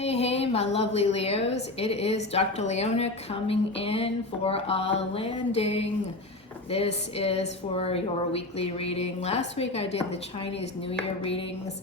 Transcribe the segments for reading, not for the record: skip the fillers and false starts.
Hey, hey, my lovely Leos. It is Dr. Leona coming in for a landing. This is for your weekly reading. Last week I did the Chinese New Year readings.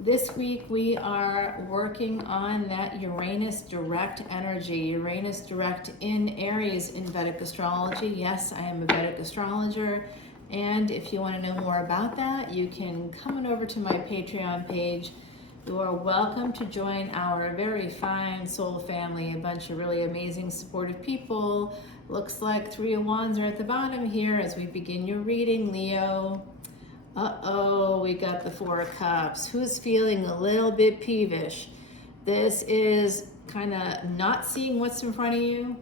This week we are working on that Uranus direct energy. Uranus direct in Aries in Vedic Astrology. Yes, I am a Vedic astrologer. And if you want to know more about that, you can come on over to my Patreon page. You are welcome to join our very fine soul family, a bunch of really amazing, supportive people. Looks like 3 of Wands are at the bottom here as we begin your reading, Leo. Uh-oh, we got the 4 of Cups. Who's feeling a little bit peevish? This is kind of not seeing what's in front of you.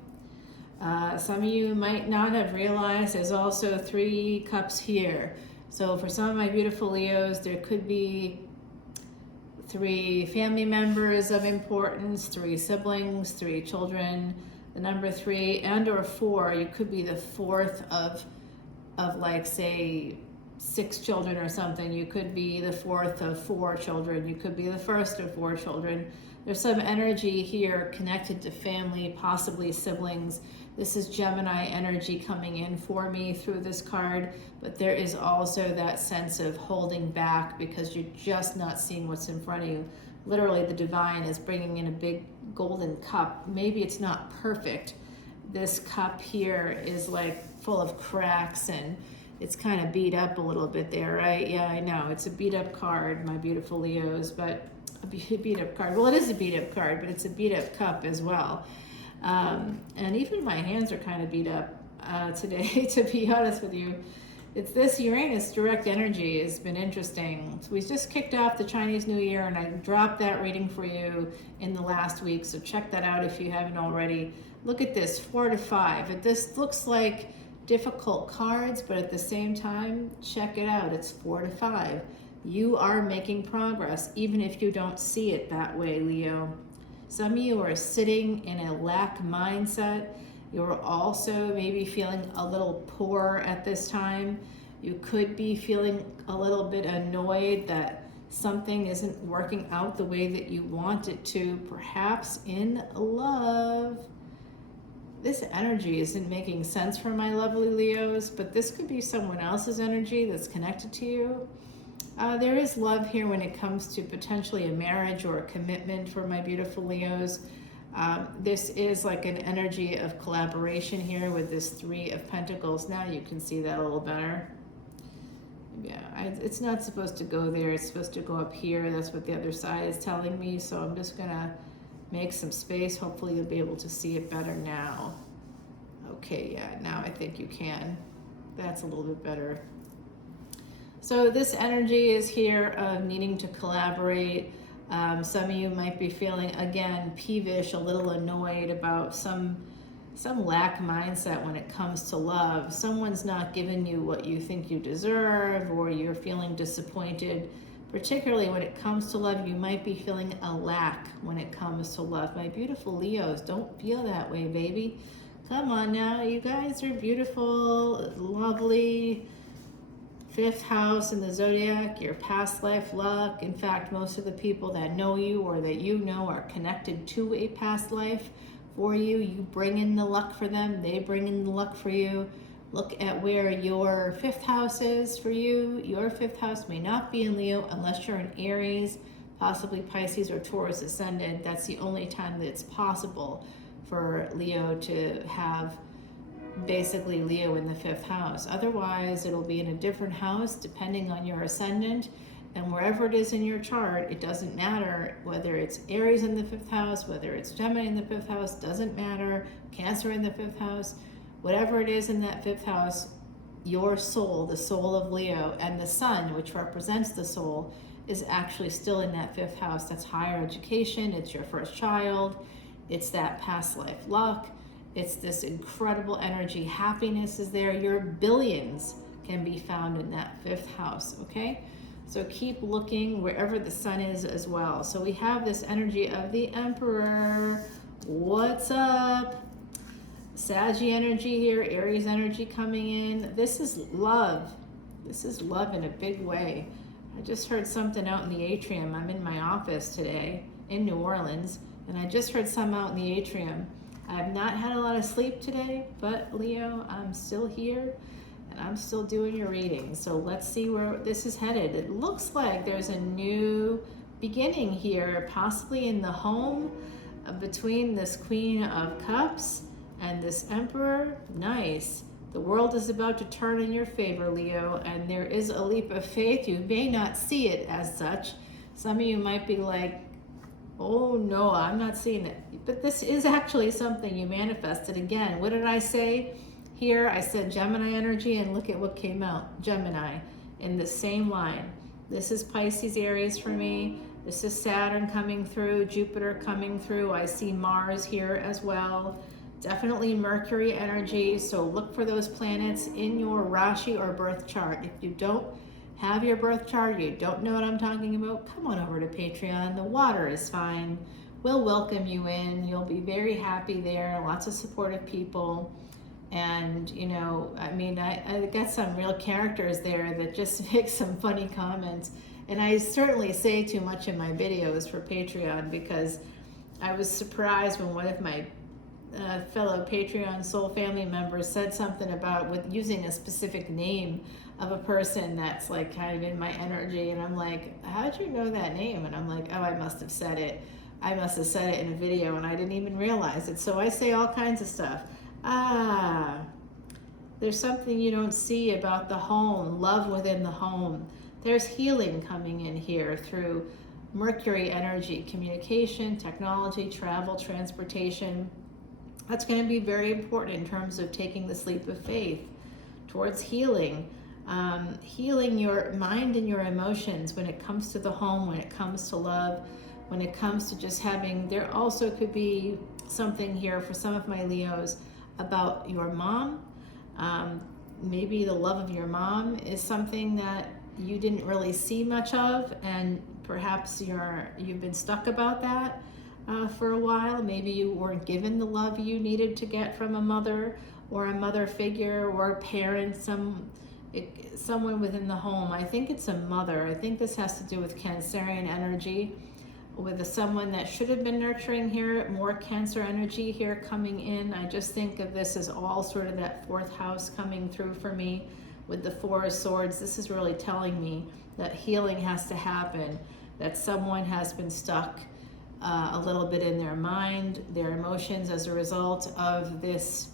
Some of you might not have realized there's also 3 cups here. So for some of my beautiful Leos, there could be 3 family members of importance, 3 siblings, 3 children. The number 3 and or 4, you could be the 4th of like, say, 6 children or something. You could be the 4th of 4 children. You could be the 1st of 4 children. There's some energy here connected to family, possibly siblings. This is Gemini energy coming in for me through this card, but there is also that sense of holding back because you're just not seeing what's in front of you. Literally, the divine is bringing in a big golden cup. Maybe it's not perfect. This cup here is like full of cracks and it's kind of beat up a little bit there, right? Yeah, I know. It's a beat up card, my beautiful Leos, but a beat up card. Well, it is a beat up card, but it's a beat up cup as well. And even my hands are kind of beat up today, to be honest with you. It's this Uranus direct energy has been interesting. So we just kicked off the Chinese New Year and I dropped that reading for you in the last week. So check that out if you haven't already. Look at this, 4 to 5. This looks like difficult cards, but at the same time, check it out. It's 4 to 5. You are making progress, even if you don't see it that way, Leo. Some of you are sitting in a lack mindset. You're also maybe feeling a little poor at this time. You could be feeling a little bit annoyed that something isn't working out the way that you want it to, perhaps in love. This energy isn't making sense for my lovely Leos, but this could be someone else's energy that's connected to you. There is love here when it comes to potentially a marriage or a commitment for my beautiful Leos. This is like an energy of collaboration here with this 3 of Pentacles. Now you can see that a little better. Yeah, it's not supposed to go there. It's supposed to go up here. That's what the other side is telling me. So I'm just going to make some space. Hopefully you'll be able to see it better now. Okay, yeah, now I think you can. That's a little bit better. So this energy is here of needing to collaborate. Some of you might be feeling, again, peevish, a little annoyed about some lack mindset when it comes to love. Someone's not giving you what you think you deserve, or you're feeling disappointed. Particularly when it comes to love, you might be feeling a lack when it comes to love. My beautiful Leos, don't feel that way, baby. Come on now, you guys are beautiful, lovely. 5th house in the zodiac, your past life luck. In fact, most of the people that know you or that you know are connected to a past life for you. You bring in the luck for them, they bring in the luck for you. Look at where your 5th house is for you. Your 5th house may not be in Leo unless you're in Aries, possibly Pisces or Taurus Ascendant. That's the only time that it's possible for Leo to have basically Leo in the 5th house. Otherwise, it'll be in a different house depending on your ascendant. And wherever it is in your chart, it doesn't matter whether it's Aries in the 5th house, whether it's Gemini in the 5th house, doesn't matter. Cancer in the 5th house. Whatever it is in that 5th house, your soul, the soul of Leo, and the sun, which represents the soul, is actually still in that 5th house. That's higher education. It's your first child. It's that past life luck. It's this incredible energy. Happiness is there. Your billions can be found in that 5th house, okay? So keep looking wherever the sun is as well. So we have this energy of the Emperor. What's up? Saggy energy here, Aries energy coming in. This is love. This is love in a big way. I just heard something out in the atrium. I'm in my office today in New Orleans, and I just heard some out in the atrium. I have not had a lot of sleep today, but Leo, I'm still here and I'm still doing your reading. So let's see where this is headed. It looks like there's a new beginning here, possibly in the home between this Queen of Cups and this Emperor. Nice. The world is about to turn in your favor, Leo, and there is a leap of faith. You may not see it as such. Some of you might be like, oh no, I'm not seeing it. But this is actually something you manifested. Again, what did I say here? I said Gemini energy, and look at what came out. Gemini in the same line. This is Pisces, Aries for me. This is Saturn coming through, Jupiter coming through. I see Mars here as well. Definitely Mercury energy, so look for those planets in your Rashi or birth chart. If you don't have your birth chart, you don't know what I'm talking about, come on over to Patreon. The water is fine. We'll welcome you in. You'll be very happy there. Lots of supportive people. And, you know, I mean, I got some real characters there that just make some funny comments. And I certainly say too much in my videos for Patreon, because I was surprised when one of my fellow Patreon soul family members said something about with using a specific name of a person that's like kind of in my energy, and I'm like, how'd you know that name? And I'm like, oh, I must have said it in a video and I didn't even realize it. So I say all kinds of stuff. There's something you don't see about the home, love within the home. There's healing coming in here through Mercury energy, communication, technology, travel, transportation. That's going to be very important in terms of taking this leap of faith towards healing. Healing your mind and your emotions when it comes to the home, when it comes to love, when it comes to just having, there also could be something here for some of my Leos about your mom. Maybe the love of your mom is something that you didn't really see much of, and perhaps you've been stuck about that for a while. Maybe you weren't given the love you needed to get from a mother or a mother figure or a parent, someone within the home. I think it's a mother. I think this has to do with Cancerian energy, with someone that should have been nurturing here, more Cancer energy here coming in. I just think of this as all sort of that fourth house coming through for me with the Four of Swords. This is really telling me that healing has to happen, that someone has been stuck a little bit in their mind, their emotions, as a result of this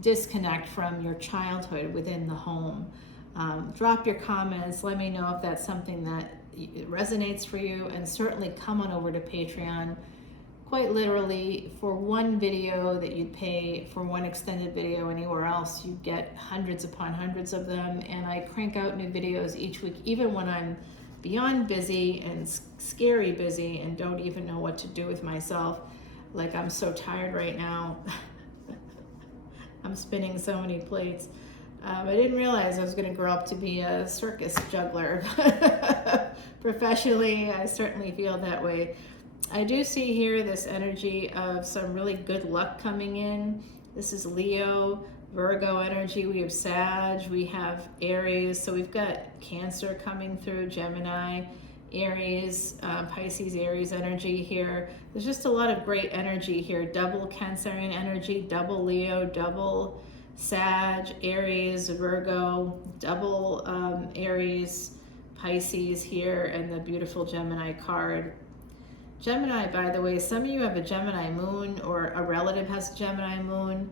disconnect from your childhood within the home. Drop your comments. Let me know if that's something that resonates for you, and certainly come on over to Patreon. Quite literally, for one video that you'd pay for one extended video anywhere else, you get hundreds upon hundreds of them, and I crank out new videos each week, even when I'm beyond busy and scary busy and don't even know what to do with myself. Like, I'm so tired right now. I'm spinning so many plates. I didn't realize I was going to grow up to be a circus juggler. Professionally, I certainly feel that way. I do see here this energy of some really good luck coming in. This is Leo, Virgo energy. We have Sag, we have Aries. So we've got Cancer coming through, Gemini, Aries, Pisces, Aries energy here. There's just a lot of great energy here. Double Cancerian energy, double Leo, double Sag, Aries, Virgo, double Aries, Pisces here, and the beautiful Gemini card. Gemini, by the way, some of you have a Gemini moon, or a relative has a Gemini moon.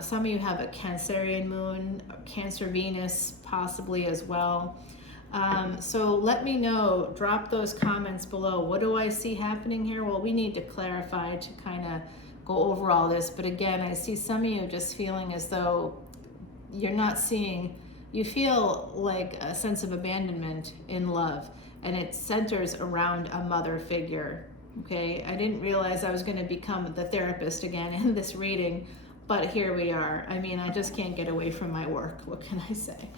Some of you have a Cancerian moon, Cancer Venus possibly as well. So let me know, drop those comments below. What do I see happening here? Well, we need to clarify to kind of go over all this. But again, I see some of you just feeling as though you're not seeing, you feel like a sense of abandonment in love, and it centers around a mother figure. Okay, I didn't realize I was going to become the therapist again in this reading, but here we are. I mean, I just can't get away from my work. What can I say?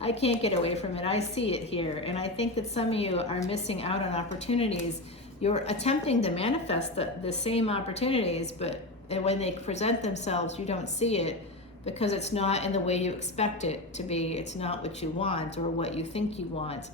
I can't get away from it. I see it here, and I think that some of you are missing out on opportunities. You're attempting to manifest the same opportunities, but when they present themselves, you don't see it because it's not in the way you expect it to be. It's not what you want or what you think you want.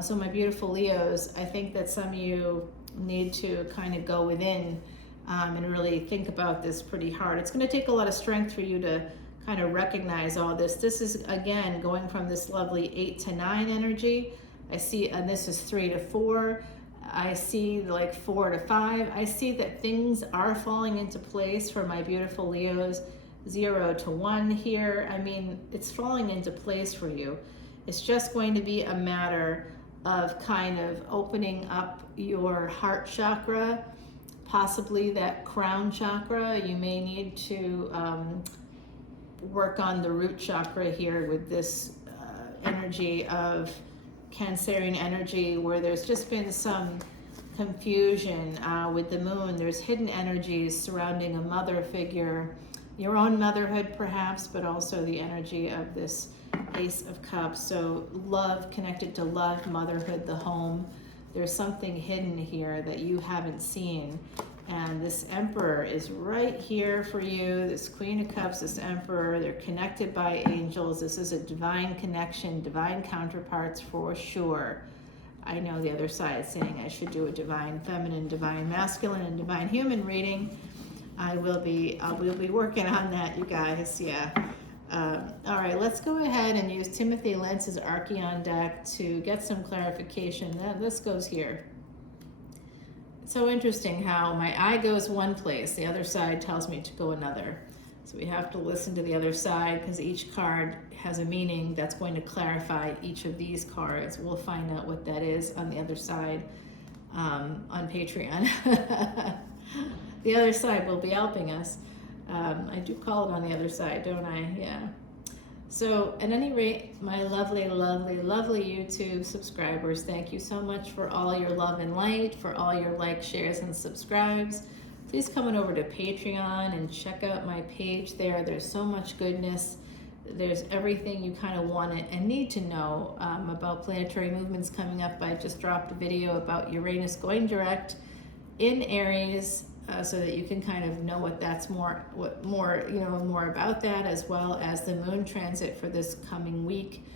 So my beautiful Leos, I think that some of you need to kind of go within and really think about this pretty hard. It's going to take a lot of strength for you to kind of recognize all this. This is, again, going from this lovely 8 to 9 energy. I see, and this is 3 to 4. I see like 4 to 5. I see that things are falling into place for my beautiful Leos. 0 to 1 here. I mean, it's falling into place for you. It's just going to be a matter of kind of opening up your heart chakra, possibly that crown chakra. You may need to work on the root chakra here with this energy of Cancerian energy, where there's just been some confusion with the moon. There's hidden energies surrounding a mother figure, your own motherhood perhaps, but also the energy of this Ace of Cups. So love, connected to love, motherhood, the home. There's something hidden here that you haven't seen. And this Emperor is right here for you. This Queen of Cups, this Emperor, they're connected by angels. This is a divine connection, divine counterparts for sure. I know the other side saying I should do a divine feminine, divine masculine, and divine human reading. We'll be working on that, you guys, yeah. All right, let's go ahead and use Timothy Lentz's Archeon deck to get some clarification. This goes here. It's so interesting how my eye goes one place, the other side tells me to go another. So we have to listen to the other side because each card has a meaning that's going to clarify each of these cards. We'll find out what that is on the other side on Patreon. The other side will be helping us. I do call it on the other side, don't I? Yeah. So at any rate, my lovely, lovely, lovely YouTube subscribers, thank you so much for all your love and light, for all your likes, shares, and subscribes. Please come on over to Patreon and check out my page there. There's so much goodness. There's everything you kind of want and need to know about planetary movements coming up. I just dropped a video about Uranus going direct in Aries, so that you can kind of know what that's more about that, as well as the moon transit for this coming week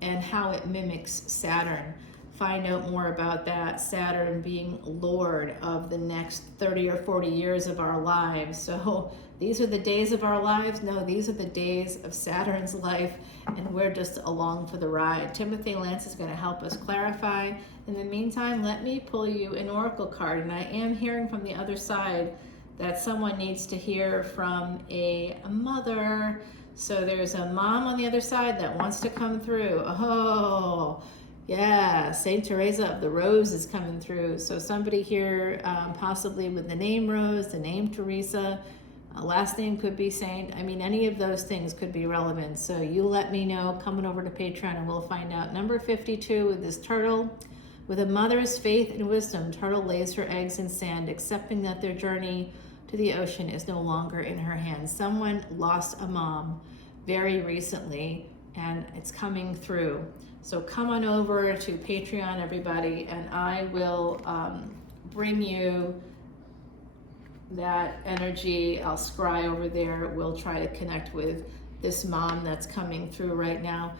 and how it mimics Saturn. Find out more about that, Saturn being Lord of the next 30 or 40 years of our lives. So these are the days of our lives. No, these are the days of Saturn's life, and we're just along for the ride. Timothy Lentz is going to help us clarify. In the meantime, let me pull you an oracle card, and I am hearing from the other side that someone needs to hear from a mother. So there's a mom on the other side that wants to come through. Oh, yeah, Saint Teresa of the Rose is coming through. So somebody here, possibly with the name Rose, the name Teresa, last name could be Saint. I mean, any of those things could be relevant. So you let me know, coming over to Patreon, and we'll find out. Number 52 with this turtle. With a mother's faith and wisdom, turtle lays her eggs in sand, accepting that their journey to the ocean is no longer in her hands. Someone lost a mom very recently, and it's coming through. So come on over to Patreon, everybody, and I will bring you that energy. I'll scry over there. We'll try to connect with this mom that's coming through right now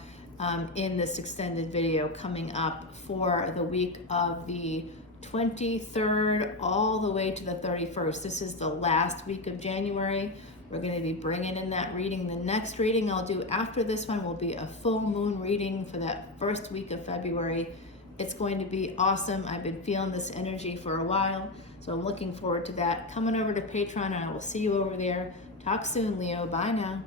in this extended video coming up for the week of the 23rd all the way to the 31st. This is the last week of January. We're going to be bringing in that reading. The next reading I'll do after this one will be a full moon reading for that first week of February. It's going to be awesome. I've been feeling this energy for a while, so I'm looking forward to that. Coming over to Patreon, and I will see you over there. Talk soon, Leo. Bye now.